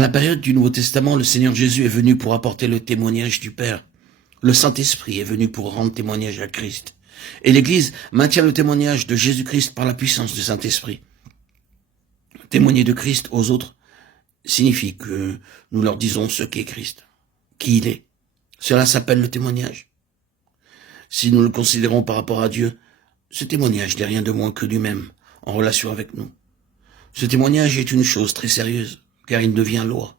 la période du Nouveau Testament, le Seigneur Jésus est venu pour apporter le témoignage du Père. Le Saint-Esprit est venu pour rendre témoignage à Christ. Et l'Église maintient le témoignage de Jésus-Christ par la puissance du Saint-Esprit. Témoigner de Christ aux autres signifie que nous leur disons ce qu'est Christ, qui il est. Cela s'appelle le témoignage. Si nous le considérons par rapport à Dieu, ce témoignage n'est rien de moins que lui-même, en relation avec nous. Ce témoignage est une chose très sérieuse, car il devient loi.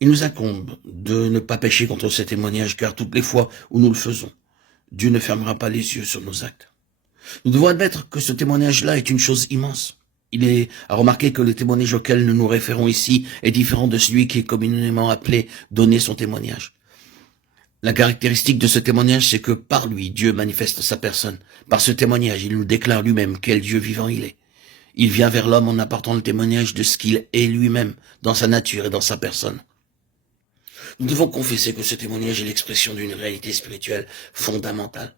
Il nous incombe de ne pas pécher contre ce témoignage, car toutes les fois où nous le faisons, Dieu ne fermera pas les yeux sur nos actes. Nous devons admettre que ce témoignage-là est une chose immense. Il est à remarquer que le témoignage auquel nous nous référons ici est différent de celui qui est communément appelé donner son témoignage. La caractéristique de ce témoignage, c'est que par lui, Dieu manifeste sa personne. Par ce témoignage, il nous déclare lui-même quel Dieu vivant il est. Il vient vers l'homme en apportant le témoignage de ce qu'il est lui-même, dans sa nature et dans sa personne. Nous devons confesser que ce témoignage est l'expression d'une réalité spirituelle fondamentale.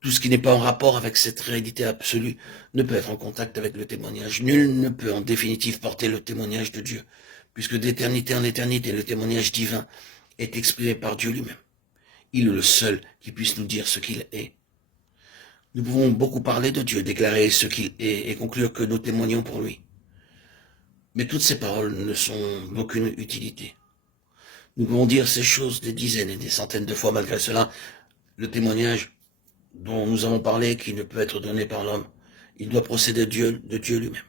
Tout ce qui n'est pas en rapport avec cette réalité absolue ne peut être en contact avec le témoignage. Nul ne peut en définitive porter le témoignage de Dieu, puisque d'éternité en éternité, le témoignage divin est exprimé par Dieu lui-même. Il est le seul qui puisse nous dire ce qu'il est. Nous pouvons beaucoup parler de Dieu, déclarer ce qu'il est et conclure que nous témoignons pour lui. Mais toutes ces paroles ne sont d'aucune utilité. Nous pouvons dire ces choses des dizaines et des centaines de fois. Malgré cela, le témoignage dont nous avons parlé, qui ne peut être donné par l'homme, il doit procéder de Dieu lui-même.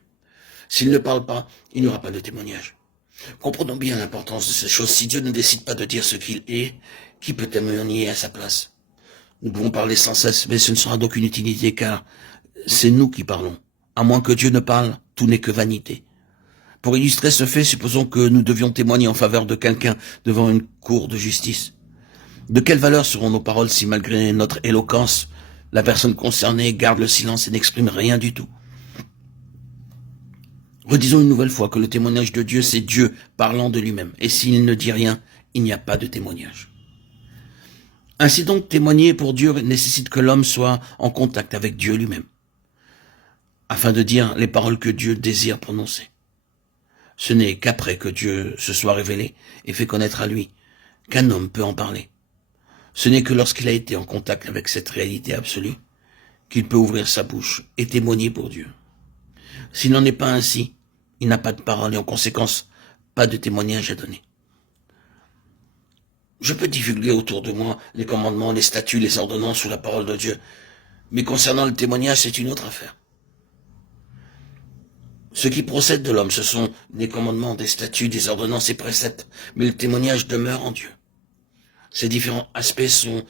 S'il ne parle pas, il n'y aura pas de témoignage. Comprenons bien l'importance de ces choses. Si Dieu ne décide pas de dire ce qu'il est, qui peut témoigner à sa place? Nous pouvons parler sans cesse, mais ce ne sera d'aucune utilité, car c'est nous qui parlons. À moins que Dieu ne parle, tout n'est que vanité. Pour illustrer ce fait, supposons que nous devions témoigner en faveur de quelqu'un devant une cour de justice. De quelle valeur seront nos paroles si, malgré notre éloquence, la personne concernée garde le silence et n'exprime rien du tout? Redisons une nouvelle fois que le témoignage de Dieu, c'est Dieu parlant de lui-même. Et s'il ne dit rien, il n'y a pas de témoignage. Ainsi donc, témoigner pour Dieu nécessite que l'homme soit en contact avec Dieu lui-même, afin de dire les paroles que Dieu désire prononcer. Ce n'est qu'après que Dieu se soit révélé et fait connaître à lui qu'un homme peut en parler. Ce n'est que lorsqu'il a été en contact avec cette réalité absolue qu'il peut ouvrir sa bouche et témoigner pour Dieu. S'il n'en est pas ainsi, il n'a pas de parole et en conséquence, pas de témoignage à donner. Je peux divulguer autour de moi les commandements, les statuts, les ordonnances ou la parole de Dieu, mais concernant le témoignage, c'est une autre affaire. Ce qui procède de l'homme, ce sont des commandements, des statuts, des ordonnances et préceptes, mais le témoignage demeure en Dieu. Ces différents aspects sont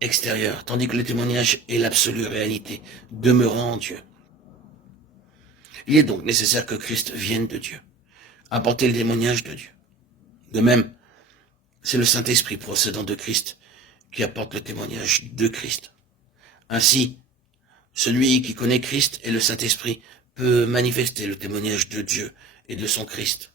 extérieurs, tandis que le témoignage est l'absolue réalité, demeurant en Dieu. Il est donc nécessaire que Christ vienne de Dieu, apporter le témoignage de Dieu. De même, c'est le Saint-Esprit procédant de Christ qui apporte le témoignage de Christ. Ainsi, celui qui connaît Christ et le Saint-Esprit peut manifester le témoignage de Dieu et de son Christ.